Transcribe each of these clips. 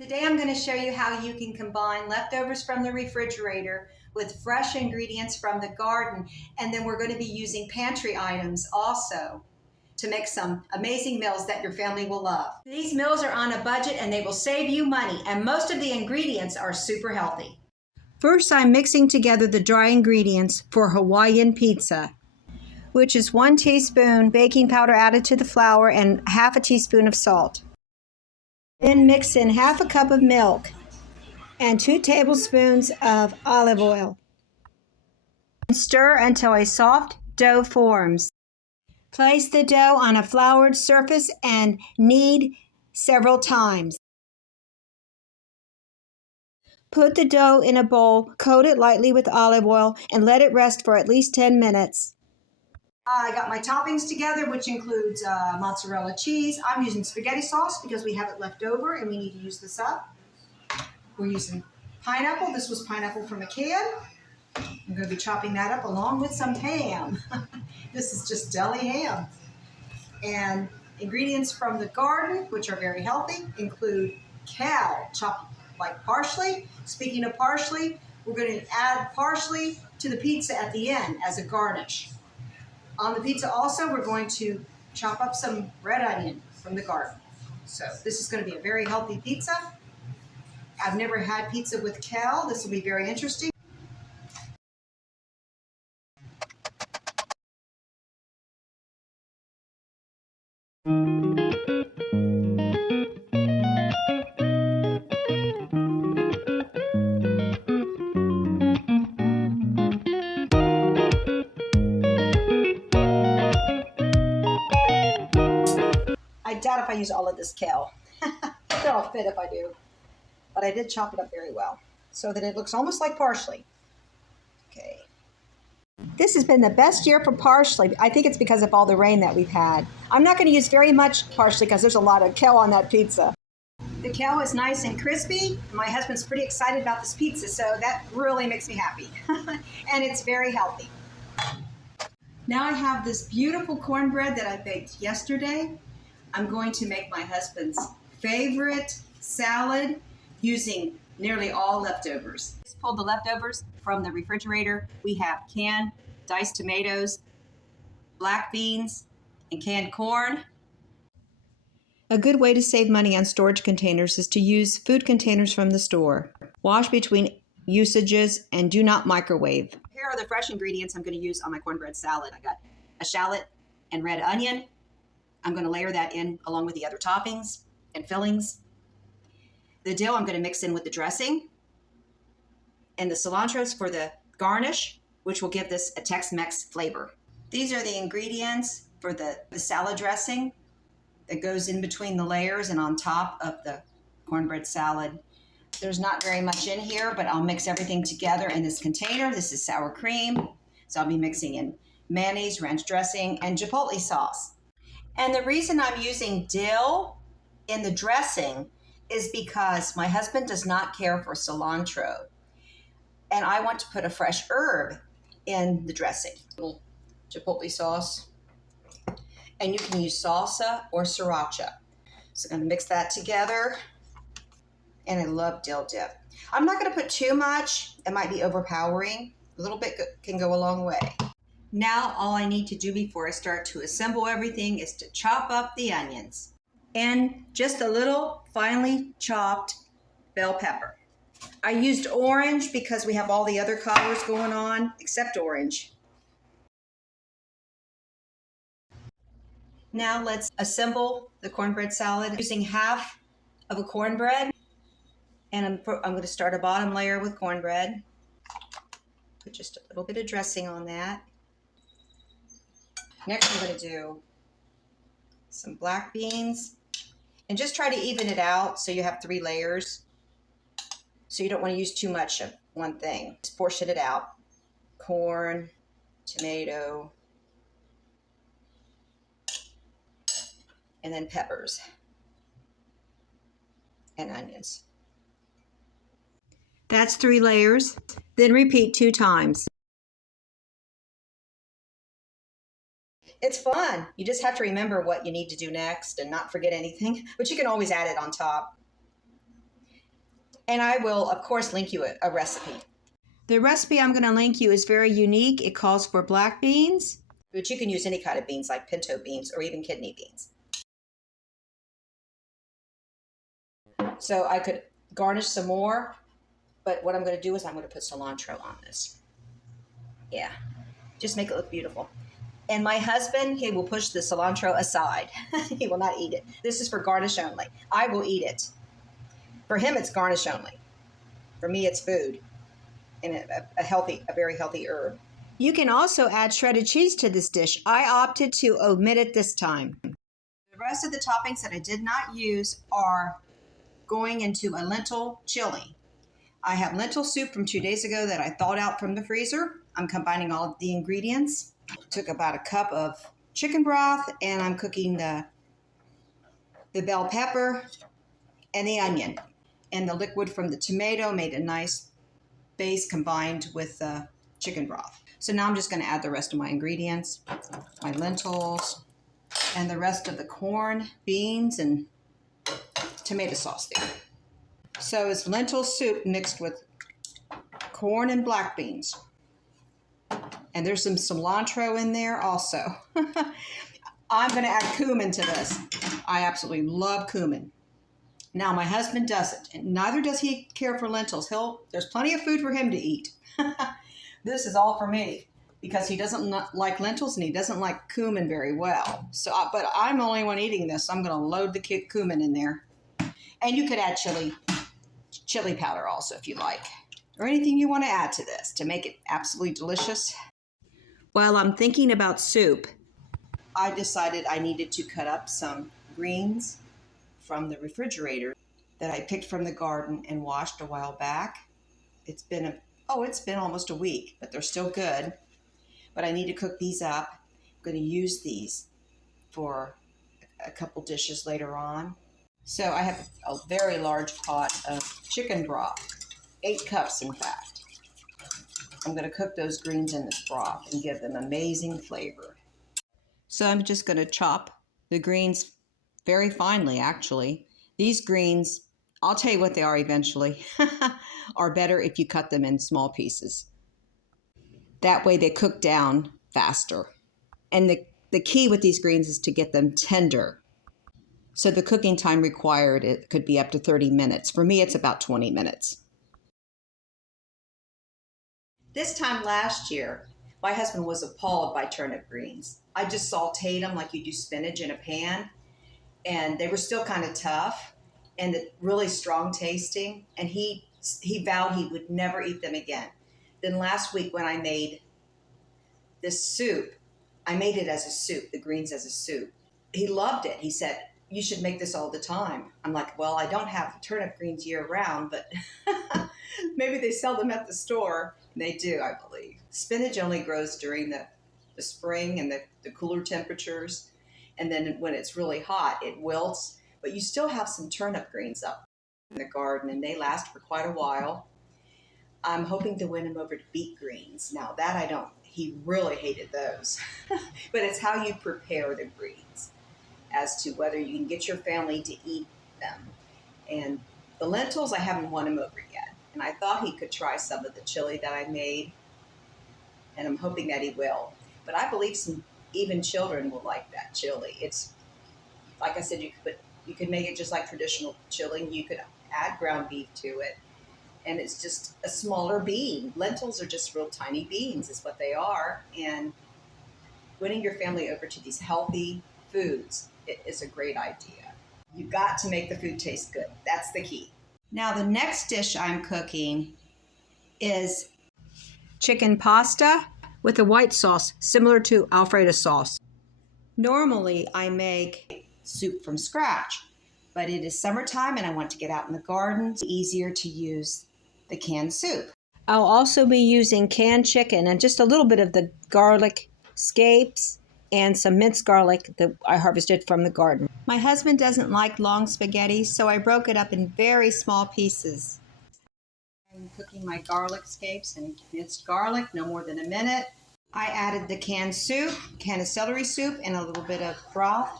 Today I'm going to show you how you can combine leftovers from the refrigerator with fresh ingredients from the garden, and then we're going to be using pantry items also to make some amazing meals that your family will love. These meals are on a budget and they will save you money, and most of the ingredients are super healthy. First, I'm mixing together the dry ingredients for Hawaiian pizza, which is 1 teaspoon baking powder added to the flour and half a teaspoon of salt. Then mix in half a cup of milk and 2 tablespoons of olive oil. Stir until a soft dough forms. Place the dough on a floured surface and knead several times. Put the dough in a bowl, coat it lightly with olive oil, and let it rest for at least 10 minutes. I got my toppings together, which includes mozzarella cheese. I'm using spaghetti sauce because we have it left over and we need to use this up. We're using pineapple. This was pineapple from a can. I'm going to be chopping that up along with some ham. This is just deli ham. And ingredients from the garden, which are very healthy, include kale, chopped like parsley. Speaking of parsley, we're going to add parsley to the pizza at the end as a garnish. On the pizza also, we're going to chop up some red onion from the garden. So this is going to be a very healthy pizza. I've never had pizza with kale. This will be very interesting. I doubt if I use all of this kale. It'll fit if I do. But I did chop it up very well so that it looks almost like parsley. Okay. This has been the best year for parsley. I think it's because of all the rain that we've had. I'm not going to use very much parsley because there's a lot of kale on that pizza. The kale is nice and crispy. My husband's pretty excited about this pizza, so that really makes me happy. And it's very healthy. Now I have this beautiful cornbread that I baked yesterday. I'm going to make my husband's favorite salad using nearly all leftovers. Just pulled the leftovers from the refrigerator. We have canned diced tomatoes, black beans, and canned corn. A good way to save money on storage containers is to use food containers from the store. Wash between usages and do not microwave. Here are the fresh ingredients I'm going to use on my cornbread salad. I got a shallot and red onion. I'm going to layer that in along with the other toppings and fillings. The dill I'm going to mix in with the dressing. And the cilantro's for the garnish, which will give this a Tex-Mex flavor. These are the ingredients for the salad dressing that goes in between the layers and on top of the cornbread salad. There's not very much in here, but I'll mix everything together in this container. This is sour cream. So I'll be mixing in mayonnaise, ranch dressing, and chipotle sauce. And the reason I'm using dill in the dressing is because my husband does not care for cilantro. And I want to put a fresh herb in the dressing. Little chipotle sauce. And you can use salsa or sriracha. So I'm going to mix that together. And I love dill dip. I'm not going to put too much. It might be overpowering. A little bit can go a long way. Now all I need to do before I start to assemble everything is to chop up the onions and just a little finely chopped bell pepper. I used orange because we have all the other colors going on except orange. Now let's assemble the cornbread salad using half of a cornbread. And I'm going to start a bottom layer with cornbread. Put just a little bit of dressing on that. Next, I'm going to do some black beans and just try to even it out so you have 3 layers. So you don't want to use too much of one thing. Just portion it out. Corn, tomato, and then peppers and onions. That's 3 layers. Then repeat 2 times. It's fun. You just have to remember what you need to do next and not forget anything, but you can always add it on top. And I will, of course, link you a recipe. The recipe I'm going to link you is very unique. It calls for black beans, but you can use any kind of beans like pinto beans or even kidney beans. So I could garnish some more, but what I'm going to do is I'm going to put cilantro on this. Yeah, just make it look beautiful. And my husband, he will push the cilantro aside. He will not eat it. This is for garnish only. I will eat it. For him, it's garnish only. For me, it's food and a very healthy herb. You can also add shredded cheese to this dish. I opted to omit it this time. The rest of the toppings that I did not use are going into a lentil chili. I have lentil soup from 2 days ago that I thawed out from the freezer. I'm combining all of the ingredients. Took about a cup of chicken broth, and I'm cooking the bell pepper and the onion. And the liquid from the tomato made a nice base combined with the chicken broth. So now I'm just going to add the rest of my ingredients, my lentils, and the rest of the corn, beans, and tomato sauce there. So it's lentil soup mixed with corn and black beans. And there's some cilantro in there also. I'm going to add cumin to this. I absolutely love cumin. Now, my husband doesn't, and neither does he care for lentils. There's plenty of food for him to eat. This is all for me because he doesn't like lentils and he doesn't like cumin very well. But I'm the only one eating this, so I'm going to load the cumin in there. And you could add chili powder also if you like, or anything you want to add to this to make it absolutely delicious. While I'm thinking about soup, I decided I needed to cut up some greens from the refrigerator that I picked from the garden and washed a while back. It's been almost a week, but they're still good. But I need to cook these up. I'm going to use these for a couple dishes later on. So I have a very large pot of chicken broth, 8 cups in fact. I'm going to cook those greens in this broth and give them amazing flavor. So I'm just going to chop the greens very finely, actually. These greens, I'll tell you what they are eventually, are better if you cut them in small pieces. That way they cook down faster. And the key with these greens is to get them tender. So the cooking time required, it could be up to 30 minutes. For me, it's about 20 minutes. This time last year, my husband was appalled by turnip greens. I just sauteed them like you do spinach in a pan. And they were still kind of tough and really strong tasting. And he vowed he would never eat them again. Then last week when I made this soup, I made it as a soup, the greens as a soup. He loved it. He said, "You should make this all the time." I'm like, well, I don't have turnip greens year round, but maybe they sell them at the store. They do, I believe. Spinach only grows during the spring and the cooler temperatures. And then when it's really hot, it wilts. But you still have some turnip greens up in the garden, and they last for quite a while. I'm hoping to win him over to beet greens. Now, that I don't. He really hated those. But it's how you prepare the greens as to whether you can get your family to eat them. And the lentils, I haven't won him over yet. And I thought he could try some of the chili that I made. And I'm hoping that he will. But I believe even children will like that chili. It's, like I said, you could make it just like traditional chili. You could add ground beef to it. And it's just a smaller bean. Lentils are just real tiny beans is what they are. And winning your family over to these healthy foods is a great idea. You've got to make the food taste good. That's the key. Now the next dish I'm cooking is chicken pasta with a white sauce similar to Alfredo sauce. Normally I make soup from scratch, but it is summertime and I want to get out in the garden. It's easier to use the canned soup. I'll also be using canned chicken and just a little bit of the garlic scapes and some minced garlic that I harvested from the garden. My husband doesn't like long spaghetti, so I broke it up in very small pieces. I'm cooking my garlic scapes and minced garlic, no more than a minute. I added the canned soup, can of celery soup, and a little bit of broth.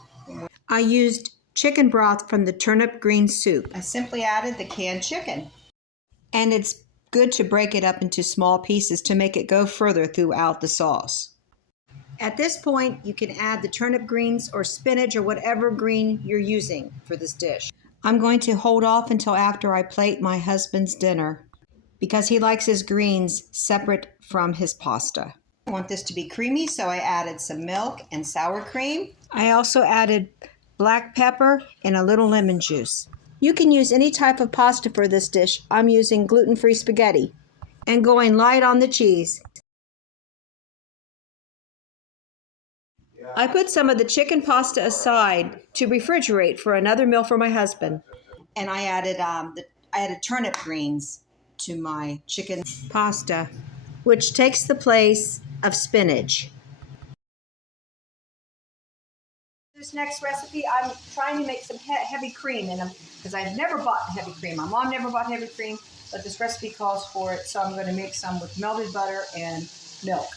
I used chicken broth from the turnip green soup. I simply added the canned chicken. And it's good to break it up into small pieces to make it go further throughout the sauce. At this point, you can add the turnip greens or spinach or whatever green you're using for this dish. I'm going to hold off until after I plate my husband's dinner because he likes his greens separate from his pasta. I want this to be creamy, so I added some milk and sour cream. I also added black pepper and a little lemon juice. You can use any type of pasta for this dish. I'm using gluten-free spaghetti and going light on the cheese. I put some of the chicken pasta aside to refrigerate for another meal for my husband. And I added turnip greens to my chicken pasta, which takes the place of spinach. This next recipe, I'm trying to make some heavy cream in them because I've never bought heavy cream. My mom never bought heavy cream, but this recipe calls for it, so I'm going to make some with melted butter and milk.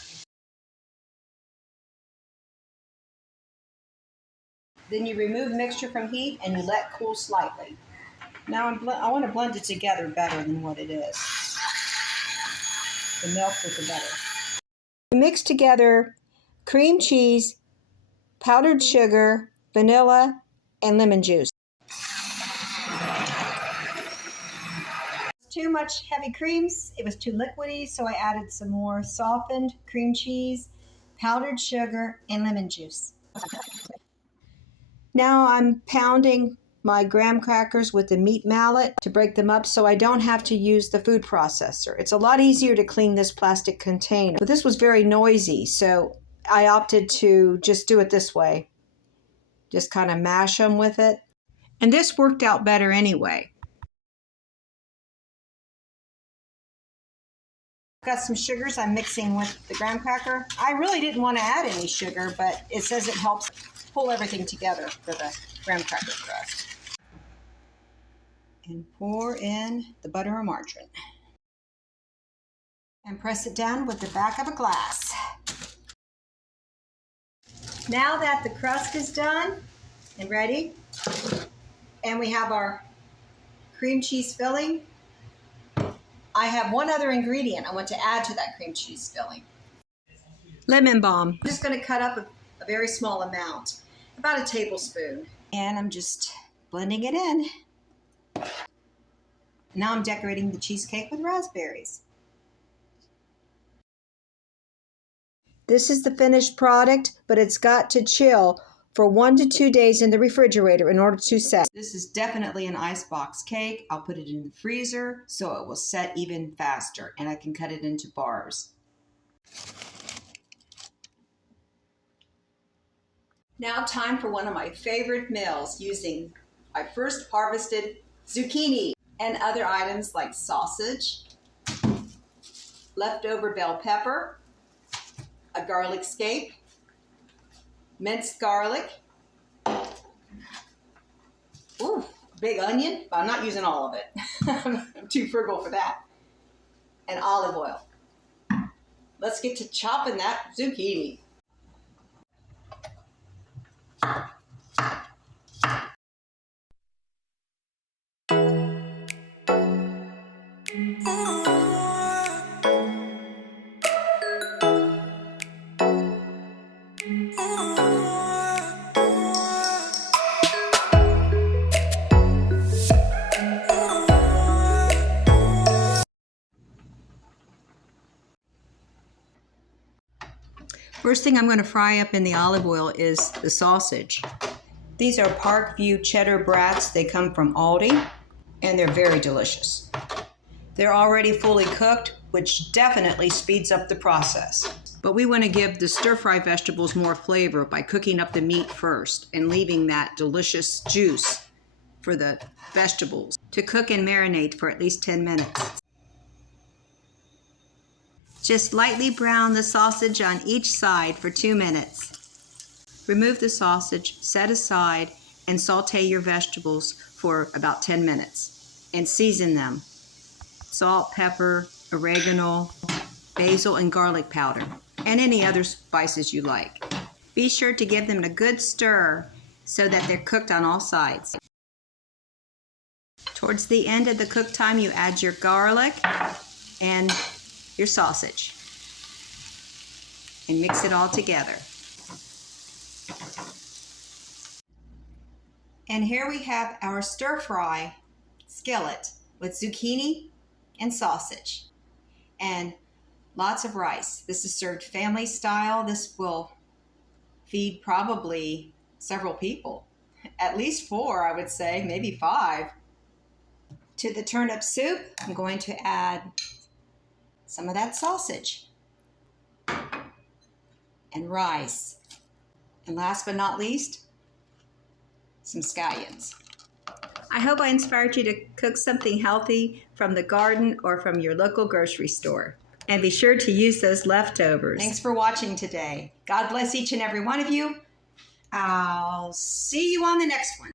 Then you remove mixture from heat and you let cool slightly. Now I want to blend it together better than what it is. The milk with the butter. Mix together cream cheese, powdered sugar, vanilla, and lemon juice. Too much heavy creams. It was too liquidy, so I added some more softened cream cheese, powdered sugar, and lemon juice. Now I'm pounding my graham crackers with the meat mallet to break them up so I don't have to use the food processor. It's a lot easier to clean this plastic container. But this was very noisy, so I opted to just do it this way. Just kind of mash them with it. And this worked out better anyway. Got some sugars I'm mixing with the graham cracker. I really didn't want to add any sugar, but it says it helps pull everything together for the graham cracker crust. And pour in the butter or margarine. And press it down with the back of a glass. Now that the crust is done and ready, and we have our cream cheese filling, I have one other ingredient I want to add to that cream cheese filling. Lemon balm. I'm just going to cut up a very small amount, about a tablespoon. And I'm just blending it in. Now I'm decorating the cheesecake with raspberries. This is the finished product, but it's got to chill for 1 to 2 days in the refrigerator in order to set. This is definitely an icebox cake. I'll put it in the freezer so it will set even faster and I can cut it into bars. Now time for one of my favorite meals using my first harvested zucchini and other items like sausage, leftover bell pepper, a garlic scape, minced garlic, ooh, big onion, but I'm not using all of it. I'm too frugal for that. And olive oil. Let's get to chopping that zucchini. First thing I'm going to fry up in the olive oil is the sausage. These are Parkview cheddar brats. They come from Aldi, and they're very delicious. They're already fully cooked, which definitely speeds up the process. But we want to give the stir-fry vegetables more flavor by cooking up the meat first and leaving that delicious juice for the vegetables to cook and marinate for at least 10 minutes. Just lightly brown the sausage on each side for 2 minutes. Remove the sausage, set aside, and saute your vegetables for about 10 minutes. And season them. Salt, pepper, oregano, basil, and garlic powder, and any other spices you like. Be sure to give them a good stir so that they're cooked on all sides. Towards the end of the cook time, you add your garlic and your sausage and mix it all together. And here we have our stir-fry skillet with zucchini and sausage and lots of rice. This is served family style. This will feed probably several people, at least 4, I would say, maybe 5. To the turnip soup, I'm going to add some of that sausage and rice. And last but not least, some scallions. I hope I inspired you to cook something healthy from the garden or from your local grocery store. And be sure to use those leftovers. Thanks for watching today. God bless each and every one of you. I'll see you on the next one.